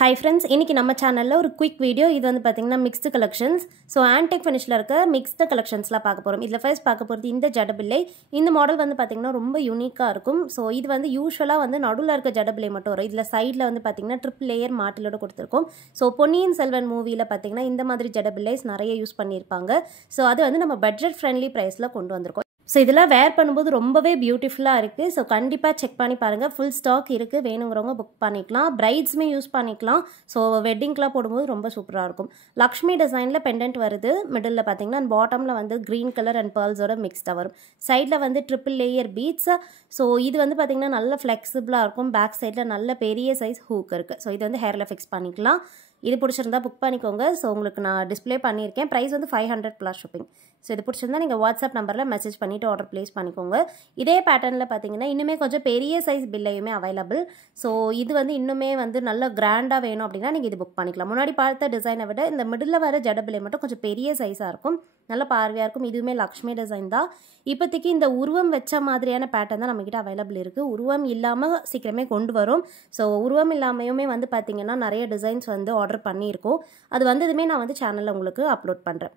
Hi friends, இன்னைக்கு நம்ம சேனல்ல ஒரு குயிக் வீடியோ. இது வந்து பாத்தீங்கன்னா mixed collections. So antique finishல இருக்க mixed collectionsலாம் பார்க்க போறோம். இதுல first பார்க்க போறது இந்த ஜடபிள்ளை. இந்த மாடல் வந்து பாத்தீங்கன்னா ரொம்ப யூனிக்கா இருக்கும். So இது வந்து யூசுவலா வந்து நடுவுல இருக்க ஜடபிள்ளை மட்டும் வரும். இதுல சைடுல வந்து பாத்தீங்கன்னா ட்ரிபிள் லேயர் மாட்டிலோட கொடுத்திருக்கோம். So பொன்னியின் செல்வன் மூவில பாத்தீங்கன்னா இந்த மாதிரி ஜடபிள்ளைஸ் நிறைய யூஸ் பண்ணிருப்பாங்க. So அது வந்து நம்ம பட்ஜெட் ஃப்ரெண்ட்லி பிரைஸ்ல கொண்டு வந்திருக்கோம். ஸோ இதெல்லாம் வேர் பண்ணும்போது ரொம்பவே பியூட்டிஃபுல்லாக இருக்குது. ஸோ கண்டிப்பாக செக் பண்ணி பாருங்கள். ஃபுல் ஸ்டாக் இருக்குது, வேணுங்கிறவங்க புக் பண்ணிக்கலாம். பிரைட்ஸுமே யூஸ் பண்ணிக்கலாம். ஸோ வெட்டிங்க்கெலாம் போடும்போது ரொம்ப சூப்பராக இருக்கும். லக்ஷ்மி டிசைனில் பெண்டன்ட் வருது. மிடில் பார்த்தீங்கன்னா பாட்டமில் வந்து க்ரீன் கலர் அண்ட் பேர்ல்ஸோட மிக்ஸ்டாக வரும். சைடில் வந்து ட்ரிபிள் லேயர் பீட்ஸ். ஸோ இது வந்து பார்த்திங்கன்னா நல்ல ஃப்ளெக்சிபிளாக இருக்கும். பேக் சைடில் நல்ல பெரிய சைஸ் ஹூக் இருக்குது. ஸோ இது வந்து ஹேரில் ஃபிக்ஸ் பண்ணிக்கலாம். இது பிடிச்சிருந்தா புக் பண்ணிக்கோங்க. ஸோ உங்களுக்கு நான் டிஸ்பிளே பண்ணியிருக்கேன். ப்ரைஸ் வந்து 500 ப்ளஸ் ஷிப்பிங். ஸோ இது பிடிச்சிருந்தா நீங்கள் வாட்ஸ்அப் நம்பரில் மெசேஜ் பண்ணிவிட்டு ஆர்டர் ப்ளேஸ் பண்ணிக்கோங்க. இதே பேட்டர்னில் பார்த்தீங்கன்னா இன்னுமே கொஞ்சம் பெரிய சைஸ் பில்லையுமே அவைலபிள். ஸோ இது வந்து இன்னுமே வந்து நல்ல கிராண்டாக வேணும் அப்படின்னா நீங்கள் இது புக் பண்ணிக்கலாம். முன்னாடி பார்த்த டிசைனை விட இந்த மிடில் வர ஜடபிள்ளை மட்டும் கொஞ்சம் பெரிய சைஸாக இருக்கும், நல்ல பார்வையாக இருக்கும். இதுவுமே லக்ஷ்மி டிசைன் தான். இப்போதைக்கு இந்த உருவம் வச்ச மாதிரியான பேட்டர்ன் தான் நம்மக்கிட்ட அவைலபிள் இருக்குது. உருவம் இல்லாமல் சீக்கிரமே கொண்டு வரும். ஸோ உருவம் இல்லாமையுமே வந்து பார்த்திங்கன்னா நிறைய டிசைன்ஸ் வந்து ஆர்டர் பண்ணியிருக்கோம். அது வந்ததுமே நான் வந்து சேனலில் உங்களுக்கு அப்லோட் பண்ணுறேன்.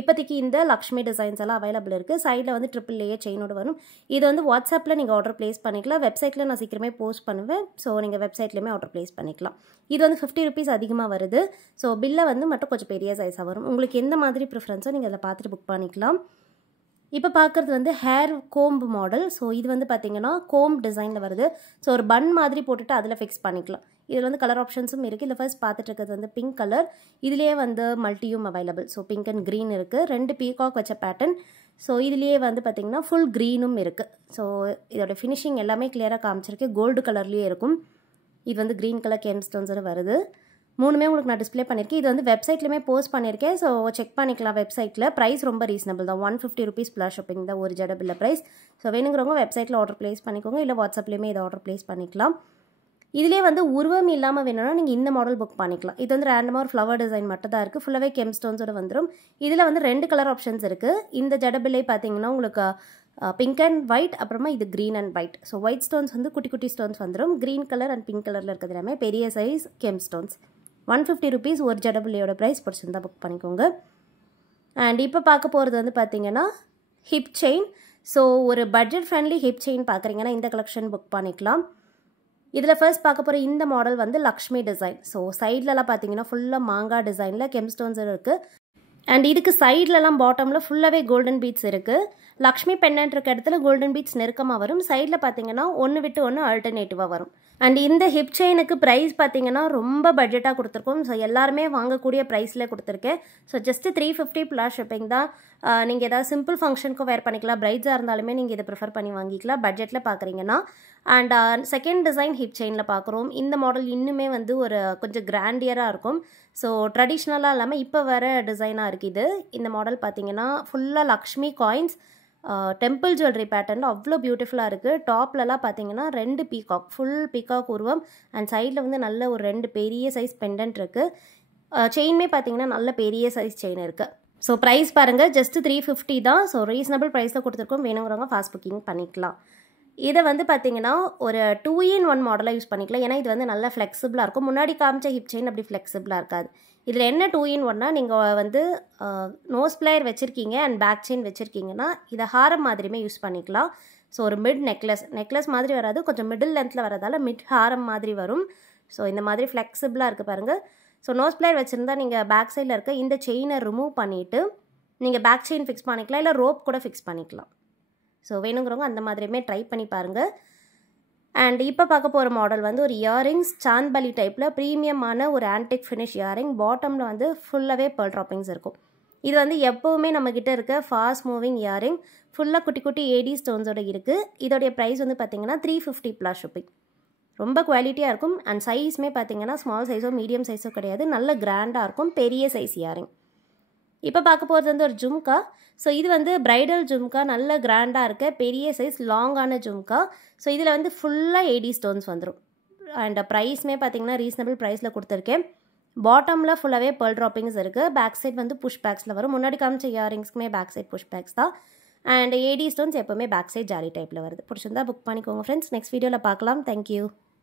இப்போதைக்கு இந்த லக்ஷ்மி டிசைன்ஸ் எல்லாம் அவைலபிள் இருக்குது. சைடில் வந்து ட்ரிபிள் லேயர் செயினோடு வரும். இது வந்து வாட்ஸ்அப்பில் நீங்கள் ஆர்டர் ப்ளேஸ் பண்ணிக்கலாம். வெப்சைட்டில் நான் சீக்கிரமே போஸ்ட் பண்ணுவேன். ஸோ நீங்கள் வெப்சைட்லேயுமே ஆர்டர் ப்ளேஸ் பண்ணிக்கலாம். இது வந்து 50 ருபீஸ் அதிகமாக வருது. ஸோ பில்லை வந்து மட்டும் கொஞ்சம் பெரிய சைஸாக வரும். உங்களுக்கு எந்த மாதிரி ப்ரிஃபரன்ஸோ நீங்கள் அதை பார்த்துட்டு புக் பண்ணிக்கலாம். இப்போ பார்க்குறது வந்து ஹேர் கோம்பு மாடல். ஸோ இது வந்து பார்த்திங்கன்னா கோம் டிசைனில் வருது. ஸோ ஒரு பன் மாதிரி போட்டுட்டு அதில் ஃபிக்ஸ் பண்ணிக்கலாம். இதில் வந்து கலர் ஆப்ஷன்ஸும் இருக்குது. இதில் ஃபர்ஸ்ட் பார்த்துட்டு இருக்கிறது வந்து பிங்க் கலர். இதுலேயே வந்து மல்டியும் available. So pink and green இருக்குது. 2 பீகாக் வச்ச பேட்டர்ன். ஸோ இதுலேயே வந்து பார்த்திங்கன்னா ஃபுல் க்ரீனும் இருக்குது. ஸோ இதோட ஃபினிஷிங் எல்லாமே கிளியராக காமிச்சிருக்கு. கோல்டு கலர்லேயே இருக்கும். இது வந்து க்ரீன் கலர் கேன் ஸ்டோன்ஸோட வருது. மூணுமே உங்களுக்கு நான் டிஸ்பிளே பண்ணியிருக்கேன். இது வந்து வெப்சைட்லேயுமே போஸ்ட் பண்ணியிருக்கேன். ஸோ செக் பண்ணிக்கலாம் வெப்சைட்டில். ப்ரைஸ் ரொம்ப ரீசனபிள் தான். 150 ருபீஸ் ப்ளஸ் ஷிப்பிங் தான் ஒரு ஜடபிள்ள ப்ரைஸ். ஸோ வேணுங்கிறவங்க வெப்சைட்டில் ஆர்டர் ப்ளேஸ் பண்ணிக்கோங்க, இல்லை வாட்ஸ்அப்லேயுமே இதை ஆர்டர் ப்ளேஸ் பண்ணிக்கலாம். இதிலே வந்து உருவம் இல்லாமல் வேணும்னா நீங்கள் இந்த மாடல் புக் பண்ணிக்கலாம். இது வந்து ரேண்டமாக ஒரு ஃப்ளவர் டிசைன் மட்டும் தான் இருக்குது. ஃபுல்லாகவே கெம் ஸ்டோன்ஸோட வந்துடும். இதில் வந்து 2 கலர் ஆப்ஷன்ஸ் இருக்குது. இந்த ஜடபிள்ளை பார்த்தீங்கன்னா உங்களுக்கு பிங்க் அண்ட் ஒயிட், அப்புறமா இது green and white. So white stones வந்து குட்டி குட்டி ஸ்டோன்ஸ் வந்துடும். க்ரீன் கலர் அண்ட் பிங்க் கலரில் இருக்கிறது எல்லாமே பெரிய சைஸ் கெம் ஸ்டோன்ஸ். 150 ருபீஸ் ஒரு ஜடபிள்ளையோட ப்ரைஸ் பிடிச்சிருந்தா புக் பண்ணிக்கோங்க. அண்ட் இப்போ பார்க்க போகிறது வந்து பார்த்தீங்கன்னா ஹிப் செயின். ஸோ ஒரு பட்ஜெட் ஃப்ரெண்ட்லி ஹிப் செயின் பார்க்குறீங்கன்னா இந்த கலெக்ஷன் புக் பண்ணிக்கலாம். இதில் ஃபர்ஸ்ட் பார்க்க போகிற இந்த மாடல் வந்து லக்ஷ்மி டிசைன். ஸோ சைட்லலாம் பார்த்தீங்கன்னா ஃபுல்லாக மாங்காய் டிசைனில் கெம் ஸ்டோன்ஸ் இருக்குது. அண்ட் இதுக்கு சைட்லலாம் பாட்டமில் ஃபுல்லாகவே கோல்டன் பீட்ஸ் இருக்குது. லக்ஷ்மி பெண்டன்ட் இருக்க இடத்துல கோல்டன் பீட்ஸ் நெருக்கமாக வரும். சைடில் பார்த்தீங்கன்னா ஒன்று விட்டு ஒன்று ஆல்டர்னேட்டிவாக வரும். அண்ட் இந்த ஹிப் செயினுக்கு ப்ரைஸ் பார்த்தீங்கன்னா ரொம்ப பட்ஜெட்டாக கொடுத்துருக்கோம். ஸோ எல்லாருமே வாங்கக்கூடிய ப்ரைஸில் கொடுத்துருக்கேன். ஸோ ஜஸ்ட் 350 ப்ளஸ் ஷிப்பிங் தான். நீங்கள் ஏதாவது சிம்பிள் ஃபங்க்ஷனுக்கும் வேர் பண்ணிக்கலாம். பிரைட்ஸாக இருந்தாலுமே நீங்கள் இதை ப்ரிஃபர் பண்ணி வாங்கிக்கலாம் பட்ஜெட்டில் பார்க்குறீங்கன்னா. அண்ட் செகண்ட் டிசைன் ஹிப் செயினில் பார்க்குறோம். இந்த மாடல் இன்னுமே வந்து ஒரு கொஞ்சம் கிராண்டியராக இருக்கும். ஸோ ட்ரெடிஷ்னலாக இல்லாமல் இப்போ வர டிசைனாக இருக்குது. இந்த மாடல் பார்த்தீங்கன்னா ஃபுல்லாக லக்ஷ்மி காயின்ஸ் டெம்பிள் ஜுவல்லரி பேட்டர்னில் அவ்வளோ பியூட்டிஃபுல்லாக இருக்குது. டாப்லலாம் பார்த்தீங்கன்னா 2 பீகாக், ஃபுல் பீகாக் உருவம். அண்ட் சைடில் வந்து நல்ல ஒரு 2 பெரிய சைஸ் பெண்டன்ட் இருக்குது. செயின்மே பார்த்தீங்கன்னா நல்ல பெரிய சைஸ் செயின் இருக்குது. ஸோ ப்ரைஸ் பாருங்கள், ஜஸ்ட் 350 தான். ஸோ ரீசனபிள் ப்ரைஸில் கொடுத்துருக்கோம். வேணுங்கிறவங்க ஃபாஸ்ட் புக்கிங் பண்ணிக்கலாம். இதை வந்து பார்த்தீங்கன்னா ஒரு 2-in-1 மாடலாக யூஸ் பண்ணிக்கலாம். ஏன்னா இது வந்து நல்லா ஃப்ளெக்சிபிளாக இருக்கும். முன்னாடி காமிச்ச ஹிப் செயின் அப்படி ஃப்ளெக்சிபிளாக இருக்காது. இதில் என்ன 2-in-1னா நீங்கள் வந்து நோஸ் பிளேயர் வச்சுருக்கீங்க அண்ட் பேக் செயின் வச்சுருக்கீங்கன்னா இதை ஹாரம் மாதிரியுமே யூஸ் பண்ணிக்கலாம். ஸோ ஒரு மிட் நெக்லஸ் மாதிரி வராது, கொஞ்சம் மிடில் லென்த்தில் வரதால மிட் ஹாரம் மாதிரி வரும். ஸோ இந்த மாதிரி ஃப்ளெக்சிபிளாக இருக்குது பாருங்கள். ஸோ நோஸ் பிளேயர் வச்சுருந்தா நீங்கள் பேக் சைடில் இருக்க இந்த செயினை ரிமூவ் பண்ணிவிட்டு நீங்கள் பேக் செயின் ஃபிக்ஸ் பண்ணிக்கலாம், இல்லை ரோப் கூட ஃபிக்ஸ் பண்ணிக்கலாம். ஸோ வேணுங்கிறவங்க அந்த மாதிரியுமே ட்ரை பண்ணி பாருங்கள். அண்ட் இப்போ பார்க்க போகிற மாடல் வந்து ஒரு இயரிங்ஸ் சாந்த்பலி டைப்பில் ப்ரீமியமான ஒரு ஆன்டிக் ஃபினிஷ் இயரிங். பாட்டமில் வந்து ஃபுல்லாகவே பேர்ல் ட்ராப்பிங்ஸ் இருக்கும். இது வந்து எப்போவுமே நம்மக்கிட்ட இருக்க ஃபாஸ்ட் மூவிங் இயரிங். ஃபுல்லாக குட்டி குட்டி ஏடி ஸ்டோன்ஸோட இருக்குது. இதோடைய ப்ரைஸ் வந்து பார்த்திங்கன்னா 350 ப்ளஸ் ஷிப்பிங். ரொம்ப குவாலிட்டியாக இருக்கும். அண்ட் சைஸுமே பார்த்திங்கன்னா ஸ்மால் சைஸோ மீடியம் சைஸோ கிடையாது, நல்ல கிராண்டாக இருக்கும், பெரிய சைஸ் இயரிங். இப்போ பார்க்க போகிறது வந்து ஒரு ஜும்கா. ஸோ இது வந்து பிரைடல் ஜும்கா, நல்ல கிராண்டாக இருக்க பெரிய சைஸ் லாங்கான ஜும்கா. ஸோ இதில் வந்து ஃபுல்லாக ஏடி ஸ்டோன்ஸ் வந்துடும். அண்ட் ப்ரைஸ்மே பார்த்தீங்கன்னா ரீசனபிள் ப்ரைஸில் கொடுத்துருக்கேன். பாட்டமில் ஃபுல்லாகவே பேர்ல் ட்ராப்பிங்ஸ் இருக்குது. பேக் சைட் வந்து புஷ் பேக்ஸில் வரும். முன்னாடி காமிச்ச இயரிங்ஸ்க்குமே பேக் சைட் புஷ் பேக்ஸ் தான். அண்ட் ஏடி ஸ்டோன்ஸ் எப்போவுமே பேக் சைட் ஜாலி டைப்பில் வருது. பிடிச்சிருந்தா புக் பண்ணிக்கோங்க ஃப்ரெண்ட்ஸ். நெக்ஸ்ட் வீடியோவில் பார்க்கலாம். தேங்க்யூ.